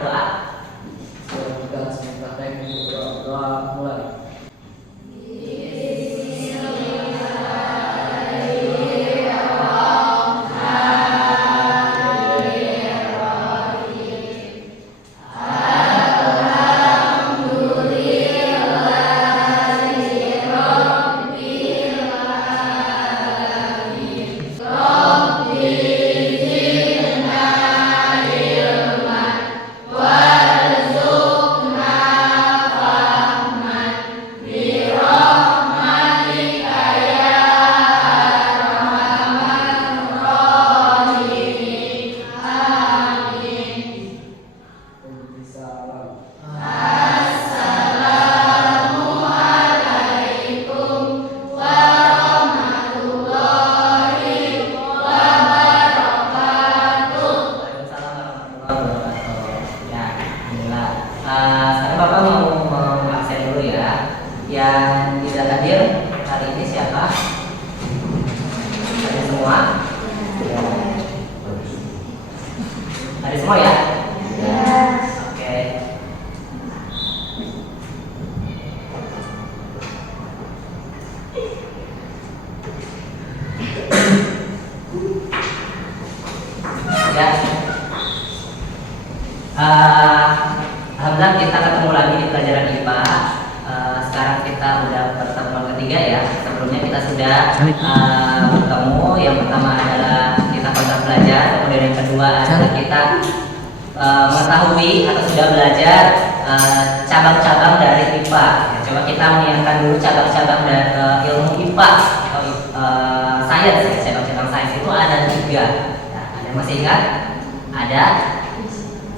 berdoa? Silakan sebentar untuk berdoa mulai. Sekarang Bapak mau absen dulu ya. Yang tidak hadir hari ini siapa? Ada semua? Ada semua ya? Oke. Ya. Alhamdulillah kita ketemu lagi di pelajaran IPA. Sekarang kita udah pertemuan ketiga ya. Sebelumnya kita sudah bertemu. Yang pertama adalah kita kontak belajar, kemudian yang kedua adalah kita mengetahui atau sudah belajar cabang-cabang dari IPA. Ya, coba kita mengingatkan dulu cabang-cabang dari ilmu IPA atau sains. Ya, cabang-cabang sains itu ada 3. Ya, ada yang masih ingat? Ada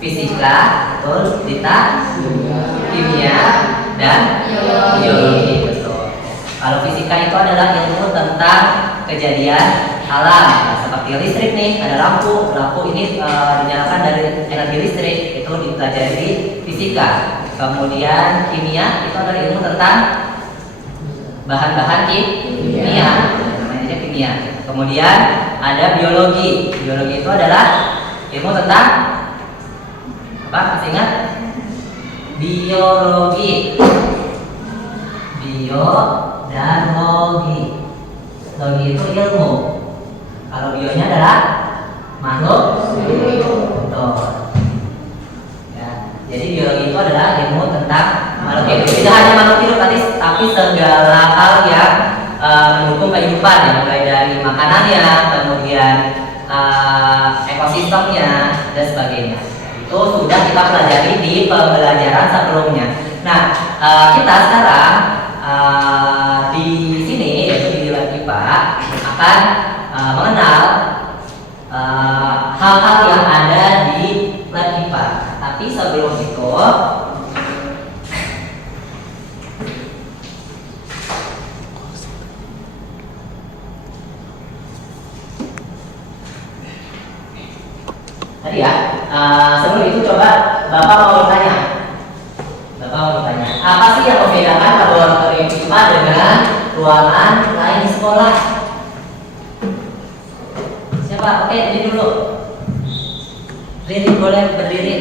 fisika, betul, Dita, kimia, dan biologi, betul. Kalau fisika itu adalah ilmu tentang kejadian alam, nah, seperti listrik nih, ada lampu ini dinyalakan dari energi listrik, itu dipelajari di fisika. Kemudian kimia itu adalah ilmu tentang bahan-bahan kimia, namanya kimia. Kemudian ada biologi itu adalah ilmu tentang apa? Masih ingat? Biologi. Bio dan logi. Logi itu ilmu. Kalau bionya adalah makhluk hidup. Betul. Ya. Jadi biologi itu adalah ilmu tentang makhluk hidup. Tidak hanya makhluk hidup tapi segala hal yang mendukung kehidupan ya, mulai dari makanannya, kemudian ekosistemnya dan sebagainya. Itu sudah kita pelajari di pembelajaran sebelumnya. Nah, kita sekarang di sini yaitu di lab IPA akan mengenal hal-hal yang ada di lab IPA. Tapi sebelum itu tadi ya, sebelum itu coba Bapak mau bertanya. Apa sih yang membedakan laboratorium IPA dengan ruangan lain di sekolah? Siapa? Oke, ini dulu. Riri boleh berdiri.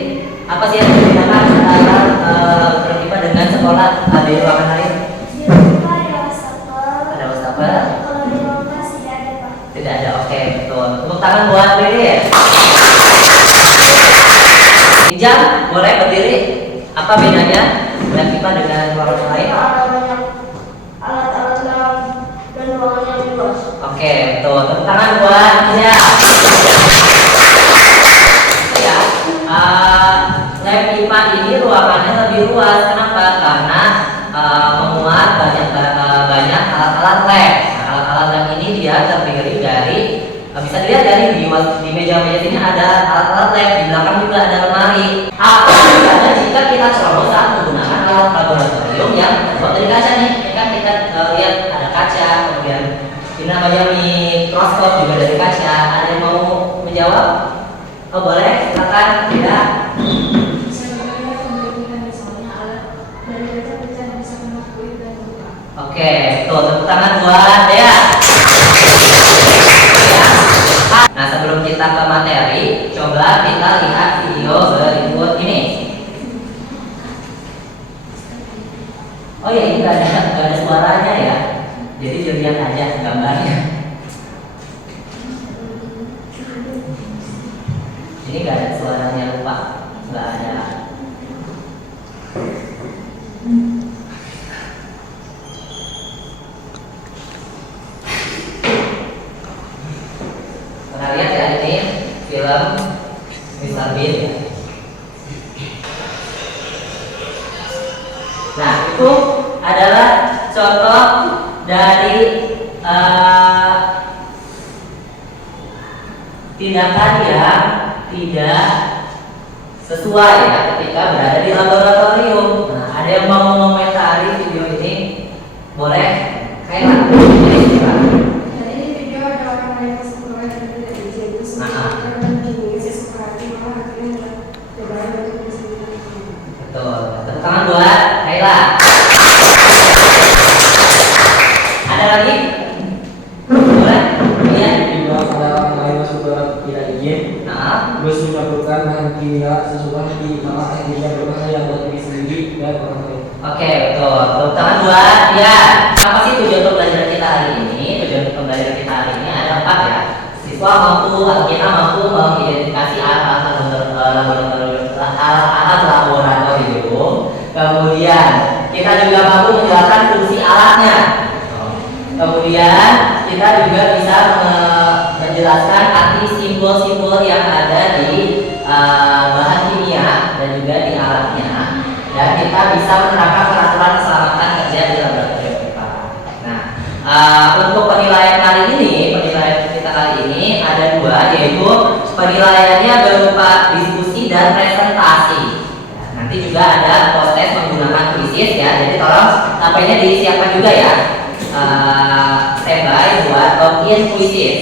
Apa sih yang membedakan antara laboratorium IPA dengan sekolah di ruangan lain? Ada wastafel. Kalau di ruangan tidak ada, Pak. Tidak ada. Oke, betul. Tepuk tangan buat Riri ya. Ijam, boleh berdiri. Apa bedanya lab IPA dengan ruangan lain? Ada banyak alat-alat dan ruangan yang luas. Oke, tuh tepuk tangan buat Ijam. Ya, lab IPA ini ruangannya lebih luas. Kenapa? Karena memuat banyak alat-alat lab. Nah, alat-alat lab ini dia terdiri dari bisa dilihat dari di meja-meja sini ada alat-alat lab, di belakang juga ada lemari. Apa bedanya jika kita terobos saat menggunakan alat laboratorium yang terbuat dari kaca nih? Ini kan kita lihat ada kaca, kemudian ini namanya mikroskop juga dari kaca. Ada yang mau menjawab? Oh boleh, silakan. Tidak. Sebenarnya pembandingan misalnya alat dari kaca kita bisa kena kulit dan luka. Oke, tuh tepuk tangan buat Dea. Nah sebelum kita ke materi, coba kita lihat video berikut ini. Jadi dilihat aja gambarnya. Ini nggak ada suaranya, lupa, nggak ada. Pernah lihat ya ini film Mr. Bean ya? Nah, itu adalah contoh dari tindakan yang tidak sesuai ya ketika berada di laboratorium. Nah, ada yang mau mengomentari video ini? Boleh? Kayak Dan ini video ada orang lain pas keluar dari izin terus Nah. orang gini saya suka hati malah akhirnya coba untuk bisa. betul. Tepuk tangan buat Kayla. Ada lagi? Boleh? Iya. Bila ada orang lain masuk ke tidak izin, Nah, terus menyebutkan bahan kimia sesuai di mana kimia berbahaya buat diri sendiri dan orang lain. oke, betul. Tepuk tangan buat ya. Apa sih tujuan pembelajaran kita hari ini? Tujuan pembelajaran kita hari ini ada 4 ya. Siswa mampu atau kita mampu mengidentifikasi alat laboratorium. Kemudian kita juga mampu menjelaskan fungsi alatnya. Kemudian kita juga bisa menjelaskan arti simbol-simbol yang ada di bahan kimia dan juga di alatnya. Dan kita bisa menerapkan peraturan keselamatan kerja di laboratorium kita. Nah, untuk penilaian kali ini, penilaian kita kali ini ada 2, yaitu penilaiannya berupa diskusi dan presentasi. Ya, nanti juga ada post-test menggunakan kuisis ya. Jadi tolong sampainya disiapkan juga ya. Standby buat login kuisis.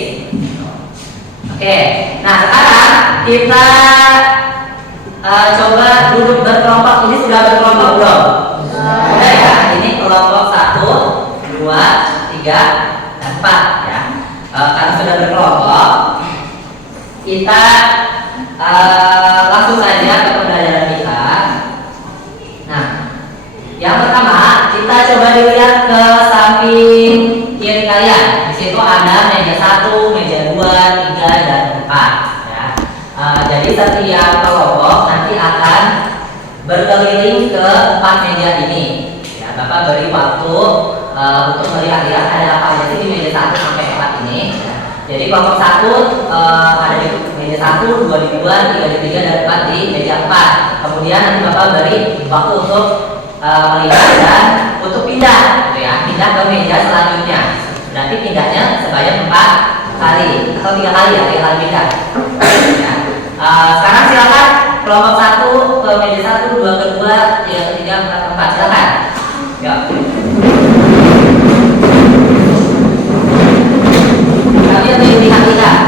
Oke, nah sekarang kita coba duduk berkelompok. Ini sudah berkelompok belum? Sudah ya. Ini kelompok 1, 2, 3, dan 4 ya. Karena sudah berkelompok, kita langsung saja ke pembelajaran kita. Nah, yang pertama kita coba dilihat ke samping kiri kalian. Di situ ada meja 1, meja 2, 3, dan 4 ya. Jadi setiap kelompok nanti akan berkeliling ke 4 meja ini. Ya, Bapak beri waktu untuk melihat-lihat ada apa aja sih di meja 1 sampai 4 ini. Ya. Jadi kelompok 1 ada di meja 1, 2 di 2, 3 di 3, dan 4 di meja 4. Kemudian nanti Bapak beri waktu untuk melihat dan untuk pindah, gitu ya, pindah ke meja selanjutnya. Berarti pindahnya sebanyak 4 kali atau 3 kali ya, 3 kali pindah. Ya. Sekarang silakan kelompok 1 ke meja 1, 2 ke 2, 3 ke 3, 4 ke 4, silakan. Ya. Kalian lihat-lihat.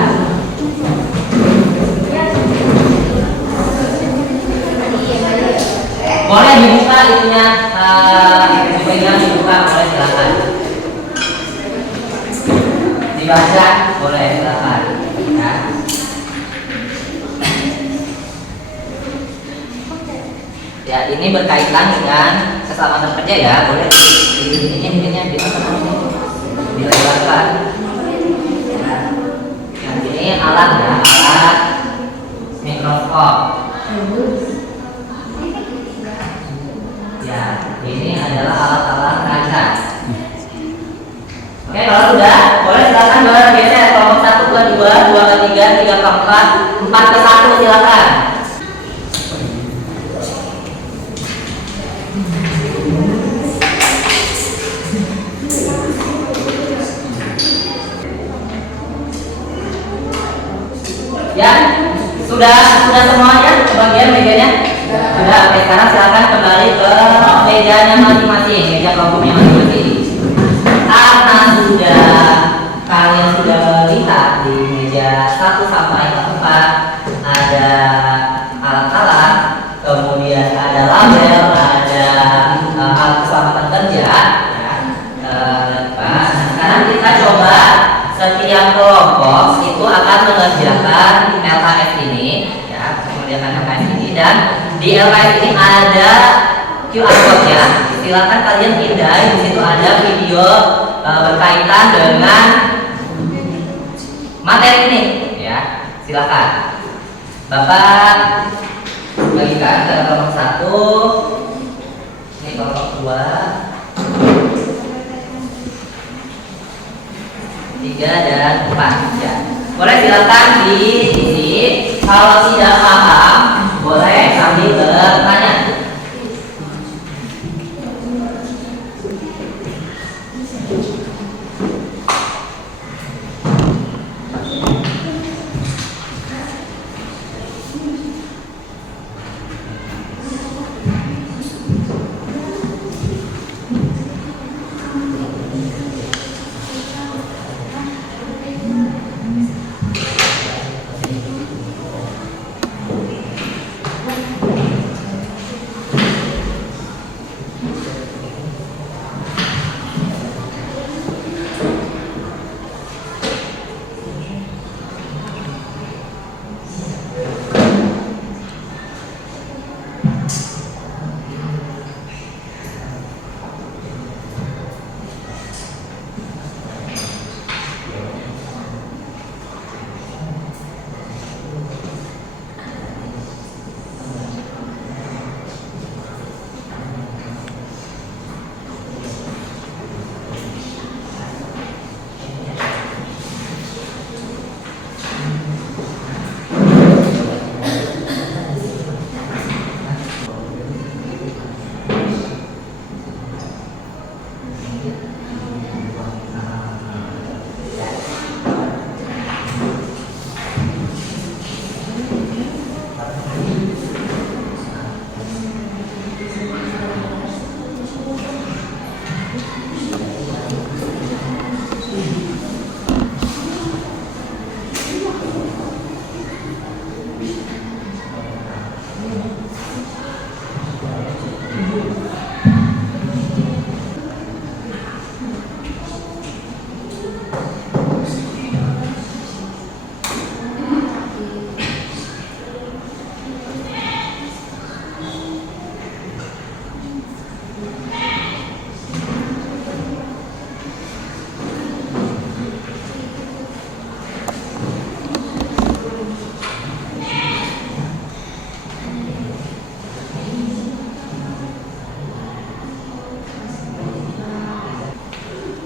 Boleh dibuka itunya, itunya dibuka, boleh silakan. Dibaca, boleh silakan. Ya. Ya, ini berkaitan dengan keselamatan kerja ya, boleh ini dilebarkan. Yang ini alat ya, alat mikroskop. Ya, ini adalah alat-alat kaca. Oke, kalau sudah, boleh silakan bergeser kelompok 1 ke 2, 2 ke 3, 3 ke 4, 4 ke 1 silakan. Ya, sudah semuanya kebagian mejanya? Sudah, oke, sekarang silakan kembali ke mejanya masing-masing, meja kelompoknya masing-masing. Karena kalian sudah lihat di meja 1 sampai 4 ada alat-alat, kemudian ada label, ada alat keselamatan kerja. Ya. Sekarang kita coba setiap kelompok itu akan mengerjakan LKS ini, ya, mengerjakan LKS ini, dan di LKS ini ada QR code ya. Silakan kalian pindah, di situ ada video berkaitan dengan materi ini ya. Silakan Bapak bagikan ke kelompok 1, ini kelompok 2, 3 dan 4 ya. Boleh silakan diisi. Kalau tidak paham boleh sambil bertanya.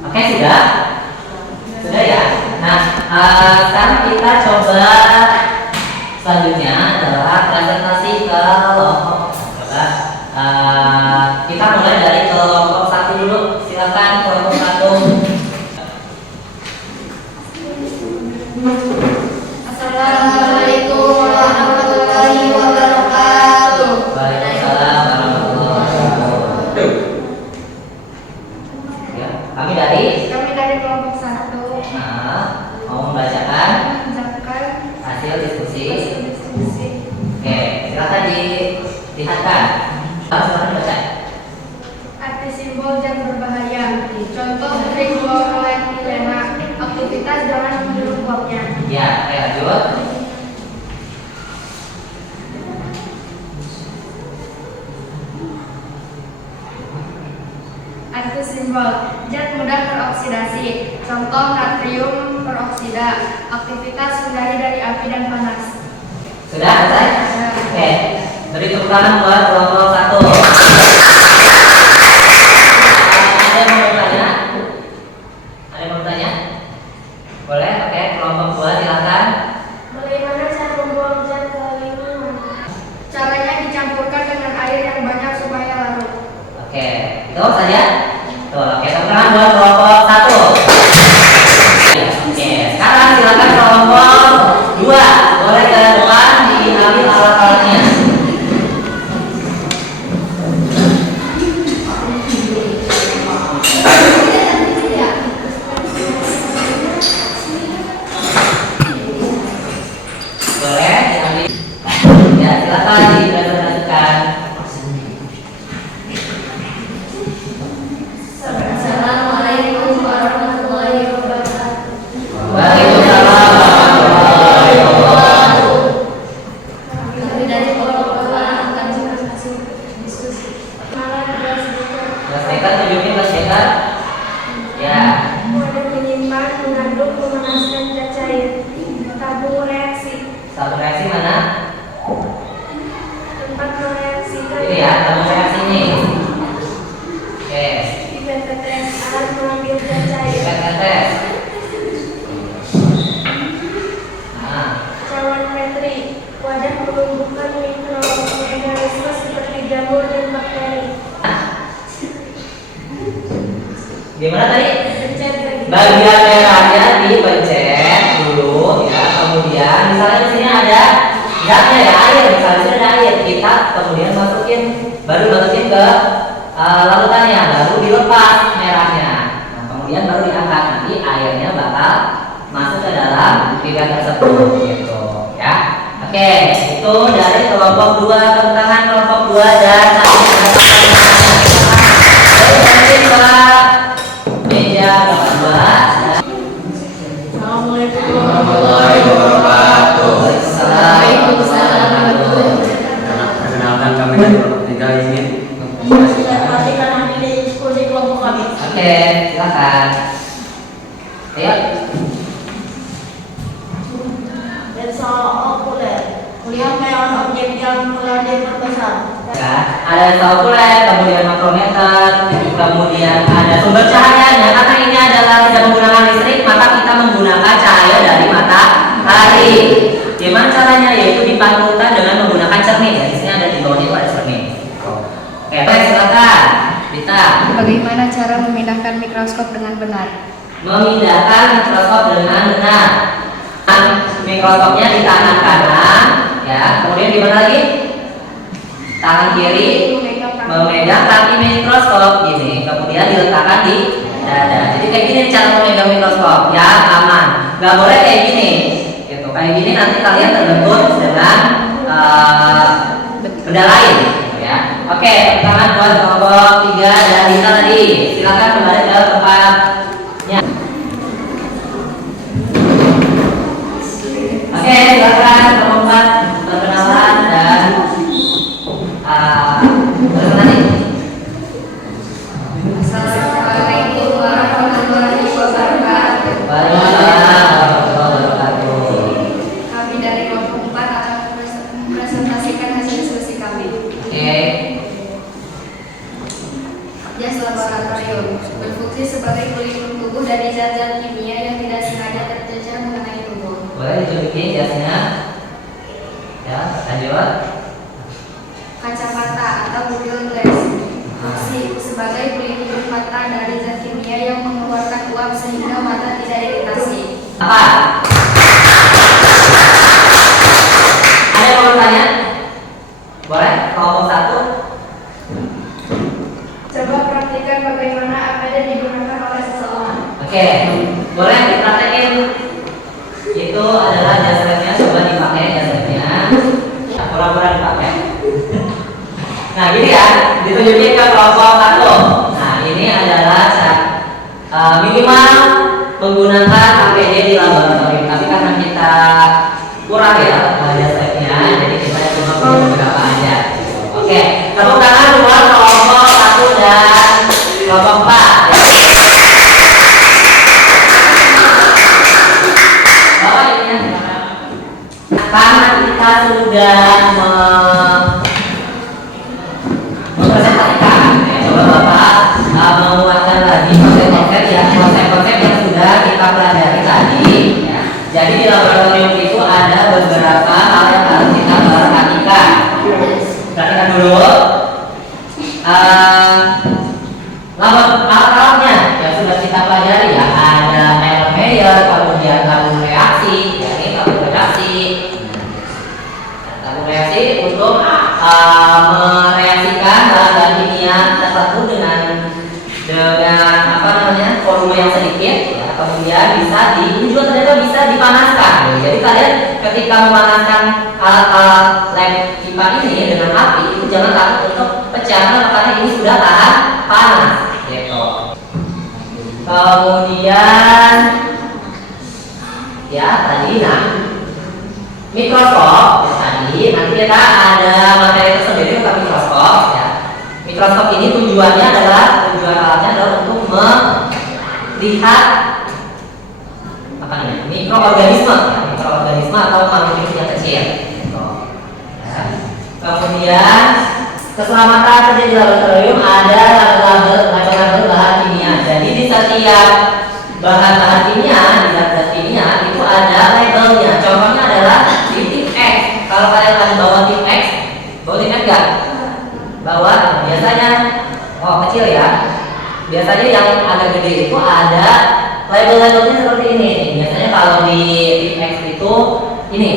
Oke, sudah? Sudah ya? Nah, sekarang kita coba selanjutnya adalah presentasi kelompok. Coba kita mulai dari kelompok 1 dulu. Silakan kelompok 1. Assalamualaikum warahmatullahi wabarakatuh. Waalaikumsalam warahmatullahi wabarakatuh. Ya, kami dari kelompok 1 mau membacakan mengucapkan hasil diskusi. diskusi. Oke, silakan dilihatkan. Silakan dibaca. Arti simbol zat berbahaya. Contoh trik polietilena. Aktivitas jangan menghirup uapnya. Ya, oke, lanjut. Arti simbol zat mudah teroksidasi. Contoh natrium peroksida. Aktivitas hindari dari api dan panas. Sudah selesai? Oke, beri tepuk tangan buat kelompok 1. Ada yang mau bertanya? Ada yang mau bertanya? Boleh, oke, kelompok 2 silakan. Bagaimana cara membuang zat ke minuman? Caranya dicampurkan dengan air yang banyak supaya larut. Oke, itu saja. Tuh, oke, tepuk tangan buat kelompok 1. Oke, sekarang silakan kelompok 2. Boleh ke depan diambil alat-alatnya. Boleh diambil. Ya, silakan dipresentasikan. Assalamualaikum warahmatullahi wabarakatuh. Waalaikumsalam warahmatullahi wabarakatuh. Kami dari kelompok 2 akan hasil diskusi. Malam 12 Mas Eka tunjukin Mas Eka. Ya. Itu ya, kamu cek sini. Oke. PPTS alat mengambil zat cair. PPTS. Nah, Calorimetri wadah menumbuhkan mikroorganisme seperti jamur dan bakteri. gimana tadi? Pencet Bagian merahnya dipencet dulu ya, kemudian misalnya di sini ada zatnya ya, air, misalnya di sini ada air, kita kemudian masukin ke larutannya, baru dilepas merahnya. Nah, kemudian baru diangkat, nanti airnya bakal masuk ke dalam pipet tersebut gitu ya. Oke, itu dari kelompok 2, tepuk tangan kelompok 2 dan nanti meja kelompok 2. Assalamualaikum warahmatullahi wabarakatuh. Waalaikumsalam. Perkenalkan kami dari kelompok 3 ingin Perhatikan nanti di diskusi kelompok kami. Oke, silakan. Ayo. Lensa okuler melihat meon objek yang telah diperbesar. Ya, ada lensa okuler, kemudian makrometer, kemudian ada sumber cahayanya. Karena ini adalah tidak menggunakan listrik, maka kita menggunakan cahaya dari matahari. Gimana caranya? Yaitu dipantulkan dengan menggunakan cermin. Ya, di sini ada di bawah itu ada cermin. Oke, baik, silakan. Kita Bagaimana cara memindahkan mikroskop dengan benar? memindahkan mikroskop dengan benar. Mikroskopnya di tangan kanan, ya. Kemudian di mana lagi? Tangan kiri memegang kaki mikroskop gini, kemudian diletakkan di dada. Jadi kayak gini cara memegang mikroskop, ya aman. Gak boleh kayak gini, gitu. Kayak gini nanti kalian terbentur dengan benda lain, gitu ya. Oke, tangan buat kelompok 3 dan Dita tadi. Silakan kembali ke tempatnya. Oke, silakan kelompok 4 perkenalan dan perkenalan. Assalamualaikum warahmatullahi wabarakatuh. Waalaikumsalam warahmatullahi wabarakatuh. Kami dari kelompok 4 akan mempresentasikan hasil diskusi kami. Oke, Jas laboratorium berfungsi sebagai pelindung tubuh dari zat-zat kimia yang tidak sengaja terjejar mengenai tubuh. boleh ditunjukin jasnya. Ya, lanjut. Kacamata atau Google Glass fungsi sebagai pelindung mata dari zat kimia yang mengeluarkan uap sehingga mata tidak iritasi. Apa? Ada yang mau bertanya? Boleh? Kelompok 1. Coba perhatikan bagaimana APD digunakan oleh seseorang. Oke, boleh dipraktekin. Itu adalah jas labnya, coba dipakai jas labnya. Pura-pura dipakai. Nah, gini ya, ditunjukin ke kelompok 1. Nah, ini adalah minimal menggunakan APD di laboratorium. Tapi karena kita kurang ya jas labnya, jadi kita cuma punya beberapa aja. Oke, tepuk tangan buat kelompok 1 dan kelompok 4. Karena kita sudah mempresentasikan, ya, coba Bapak menguatkan lagi konsep-konsep yang sudah kita pelajari tadi. Ya. Jadi di laboratorium itu ada beberapa hal yang harus kita perhatikan. Perhatikan dulu. Alat-alatnya yang sudah kita pelajari ya, ada Meyer, kemudian tabung reaksi, ya, ini tabung reaksi. Tabung reaksi untuk mereaksikan bahan kimia tertentu dengan apa namanya volume yang sedikit, ya, kemudian ini juga ternyata bisa dipanaskan. Jadi kalian ketika memanaskan alat-alat lab IPA ini dengan api itu jangan takut untuk pecah karena ini sudah tahan panas. Gitu. Kemudian ya tadi mikroskop ya, tadi nanti kita ada materi tersendiri tentang mikroskop ya. Mikroskop ini tujuan alatnya adalah untuk melihat apa namanya mikroorganisme atau makhluk yang kecil. Gitu. Ya. Kemudian keselamatan kerja di laboratorium ada label-label bahan kimia. Jadi di setiap bahan-bahan kimia, di zat-zat kimia itu ada labelnya. Contohnya adalah di tip X. Kalau kalian lagi bawa tip X enggak? Bawa biasanya, oh kecil ya. Biasanya yang agak gede itu ada label-labelnya seperti ini. Biasanya kalau di tip X itu ini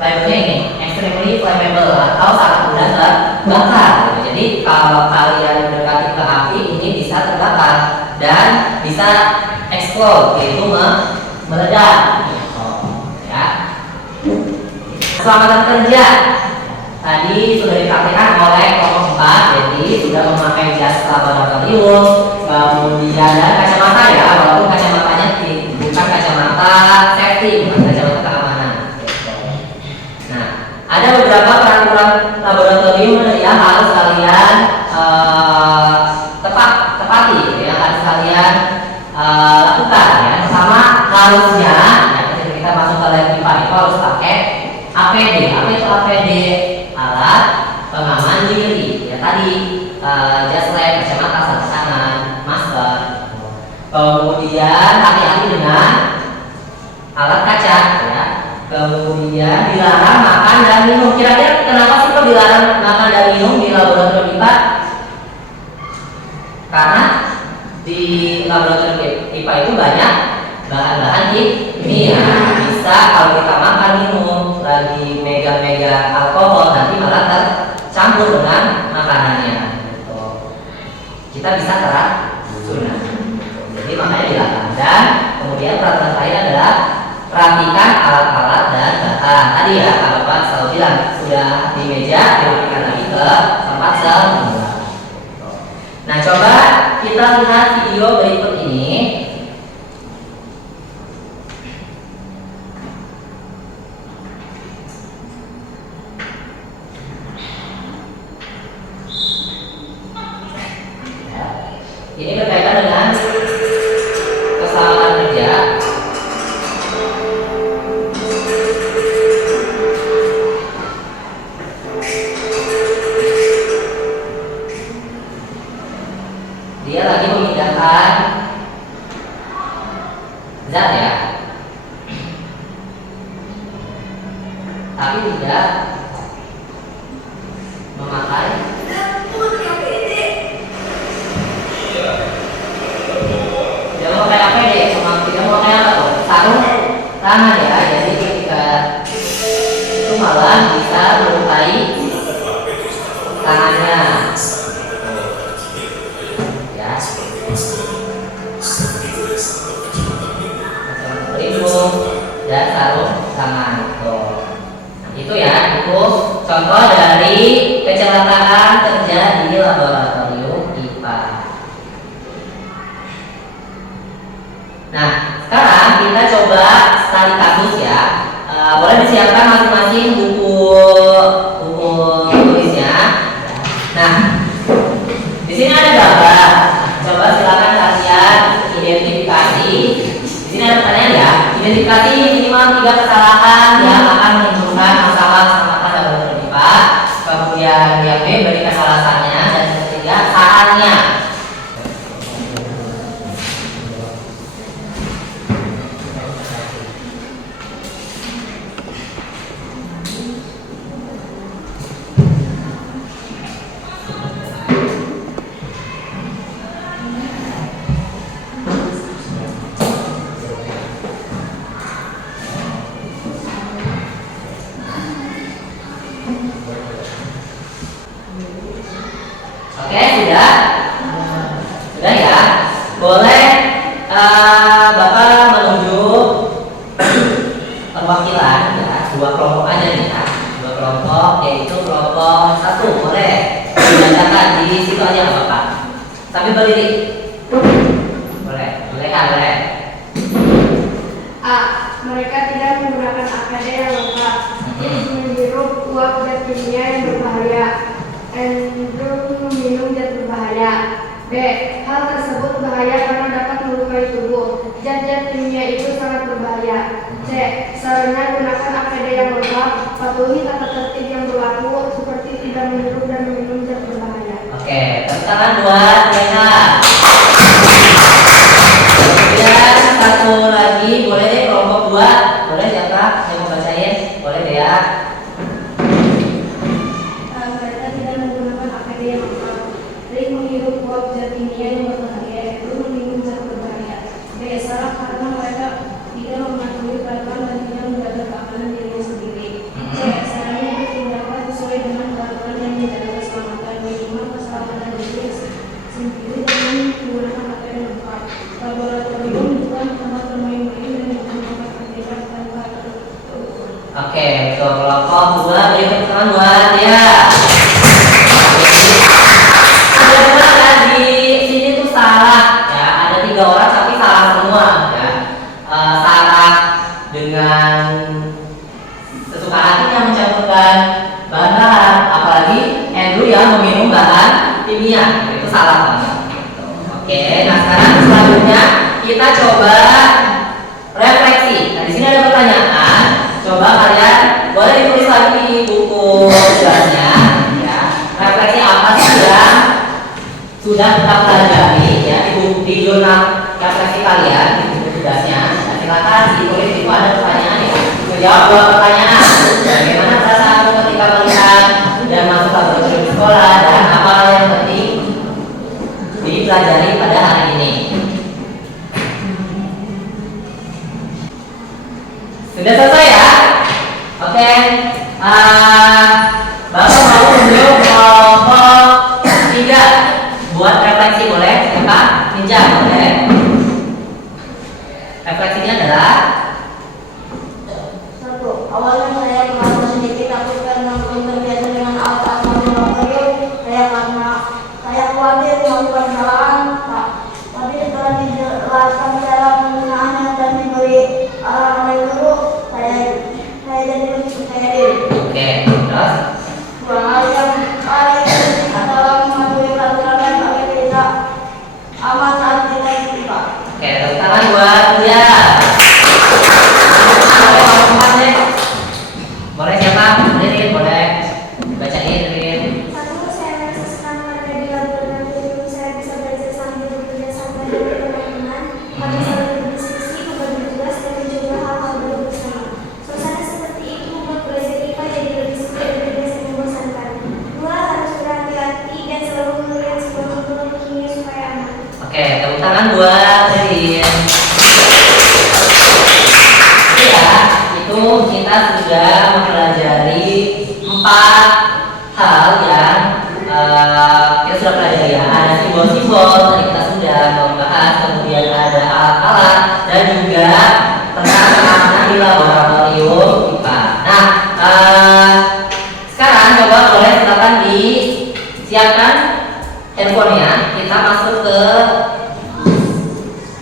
labelnya ini extremely flammable atau sangat mudah terbakar. Jadi kalau kalian mendekati ke api ini bisa terbakar dan bisa explode, yaitu meledak. Ya. Keselamatan kerja tadi sudah dipraktikkan oleh kelompok 4, jadi sudah memakai jas laboratorium, kemudian dan kacamata ya, walaupun kacamatanya bukan kacamata safety, bukan kacamata keamanan. Nah, ada beberapa peraturan laboratorium yang harus kalian tepati, ya harus kalian lakukan. Ya. Pertama harusnya, ya, ketika kita masuk ke lab IPA itu harus pakai APD. Apa itu APD? Alat pengaman diri. Ya tadi jas lab, kacamata, sarung tangan, masker. Kemudian hati-hati dengan alat kaca. Ya. Kemudian dilarang makan dan minum. Kira-kira kenapa sih kok dilarang makan dan minum di laboratorium IPA? Karena di laboratorium IPA itu banyak bahan-bahan kimia. Bisa kalau kita makan minum lagi mega alkohol nanti malah tercampur dengan makanannya. Gitu. Kita bisa keracunan. Jadi makanya dilarang. Dan kemudian peraturan lain adalah rapikan alat-alat dan data. Tadi ya kalau Pak selalu bilang sudah di meja dirapikan lagi ke tempat semula. Nah coba kita lihat video berikut ini. Ini berkaitan dengan keselamatan kerja. Dia lagi memindahkan zat ya, tapi tidak memakai APD, tidak memakai apa tuh? Sarung tangan ya. Jadi ketika itu malah bisa melukai tangannya. Ya. Pelindung dan sarung tangan. Tuh. Nah, itu ya, itu contoh dari kecelakaan kerja di laboratorium IPA. Nah, sekarang kita coba studi kasus ya. Boleh disiapkan masing-masing buku tulisnya. Nah, di sini ada gambar. Coba silakan kalian identifikasi. Di sini ada pertanyaan ya. Identifikasi minimal 3 kesalahan yang akan menimbulkan masalah keselamatan laboratorium IPA. Kemudian yang B berikan alasannya dan yang ketiga sarannya. Oke, sudah ya. Boleh Bapak menunjuk perwakilan ya, 2 kelompok aja nih ya. 2 kelompok, yaitu kelompok 1 boleh dibacakan di situ aja nggak Bapak. Tapi berdiri. Boleh kan, boleh. A. Mereka tidak menggunakan APD yang lengkap. Menghirup uap zat kimia yang berbahaya. Cenderung meminum zat berbahaya. B. Hal tersebut bahaya karena dapat melukai tubuh. Zat-zat kimia itu sangat berbahaya. C. Sarannya gunakan APD yang lengkap. Patuhi tata tertib yang berlaku seperti tidak menghirup dan meminum zat berbahaya. tangan buat mereka. Kemudian satu lagi, boleh deh kelompok 2. Boleh siapa yang mau bacain? Boleh deh ya. Mereka tidak menggunakan APD yang lengkap. Sering menghirup uap zat kimia yang berbahaya, yaitu meminum zat berbahaya. B. Salah karena mereka tidak mematuhi peraturan dan tidak menjaga keamanan dirinya sendiri. C. Serangan bertindak sesuai dengan peraturan yang menjaga keselamatan. Minimal keselamatan diri sendiri dengan menggunakan APD yang lengkap. Laboratorium bukan tempat bermain-main dan menggunakan pertindak tanpa terukur. Oke, untuk kelompok 2 beri tepuk tangan buat dia. Ada benar kan di sini tuh salah ya, ada 3 orang tapi salah semua ya. Salah dengan sesuka hatinya mencampurkan bahan-bahan, apalagi Andrew yang meminum bahan kimia, itu salah banget. Oke, nah sekarang selanjutnya kita coba refleksi. Nah di sini ada pertanyaan. Coba kalian boleh ditulis lagi di buku tugasnya ya. Refleksi apa sih yang sudah kita pelajari ya di jurnal refleksi kalian di buku tugasnya. Nah, silakan ditulis, itu ada pertanyaan ya. Menjawab 2 pertanyaan. Bagaimana perasaanmu ketika melihat dan masuk laboratorium di sekolah, dan apa hal yang penting dipelajari pada hari ini. Sudah selesai ya? Oke. Bapak mau unjuk kelompok 3 buat refleksi, boleh? Siapa? Ninja, boleh. Refleksinya adalah 1. Awalnya saya merasa sedikit takut karena belum terbiasa dengan alat-alat laboratorium. Saya khawatir melakukan kesalahan, tapi setelah dijelaskan cara penggunaannya dan diberi arahan oleh guru, saya jadi lebih percaya diri. oke, terus 2. Hal yang paling penting adalah mematuhi peraturan dan agar tidak aman saat kita IPA. oke, tepuk tangan buat dia. Boleh siapa? Rin, boleh bacain Rin. 1. Saya merasa senang berada di laboratorium. Saya bisa belajar sambil bekerja sama dengan teman-teman. Kami saling berdiskusi, berbagi tugas, dan mencoba hal-hal baru bersama. Suasana seperti itu membuat belajar IPA jadi lebih seru dan tidak biasa membosankan. 2. Harus berhati-hati dan selalu melihat sebuah kontrol kimia supaya aman. Oke, tepuk tangan buat Rin. Oke ya, itu kita sudah mempelajari 4 hal yang kita sudah pelajari ya. Ada simbol-simbol, tadi kita sudah membahas, kemudian ada alat-alat dan juga tentang keamanan di laboratorium IPA. Nah, sekarang coba boleh silakan disiapkan handphonenya. Kita masuk ke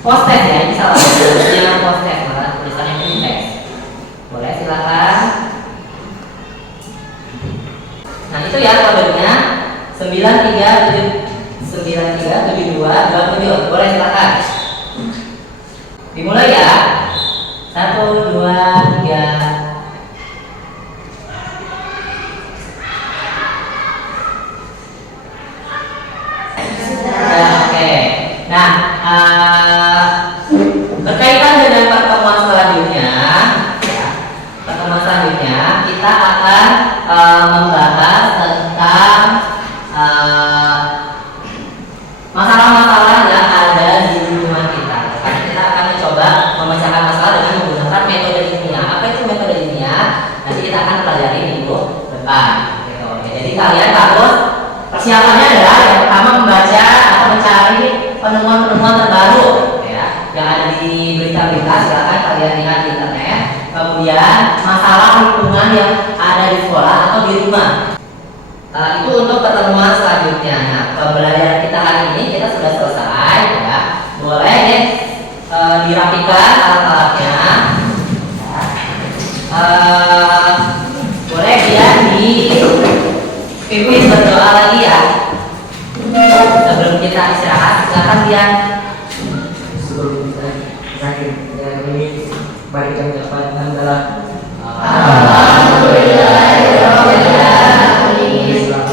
post-test ya, ini salah satunya post-test, malah tulisannya ini teks. Boleh silakan. Nah itu ya kodenya 937227. Boleh silakan. Dimulai ya. 1, 2, 3. Oke. Nah, berkaitan dengan pertemuan selanjutnya, ya, pertemuan selanjutnya kita akan membahas tentang masalah-masalah yang ada di lingkungan kita. Kita akan mencoba memecahkan masalah dengan menggunakan metode ilmiah. Apa itu metode ilmiah? Nanti kita akan pelajari minggu depan. Gitu. Jadi kalian harus persiapannya adalah yang pertama membaca atau mencari penemuan-penemuan terbaru ya, yang ada di berita-berita, silakan kalian lihat di internet. Kemudian masalah lingkungan yang ada di sekolah atau di rumah. Itu untuk pertemuan selanjutnya. Nah, pembelajaran kita hari ini kita sudah selesai ya. Boleh ya dirapikan alat-alatnya. Boleh dia dipimpin berdoa lagi ya. Sebelum kita istirahat, silakan dia. Sebelum kita terakhir yang ini berikan kepada adalah Alhamdulillahirobbilalamin. Islam.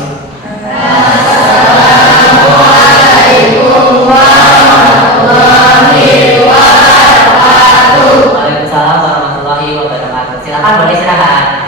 Silakan boleh istirahat.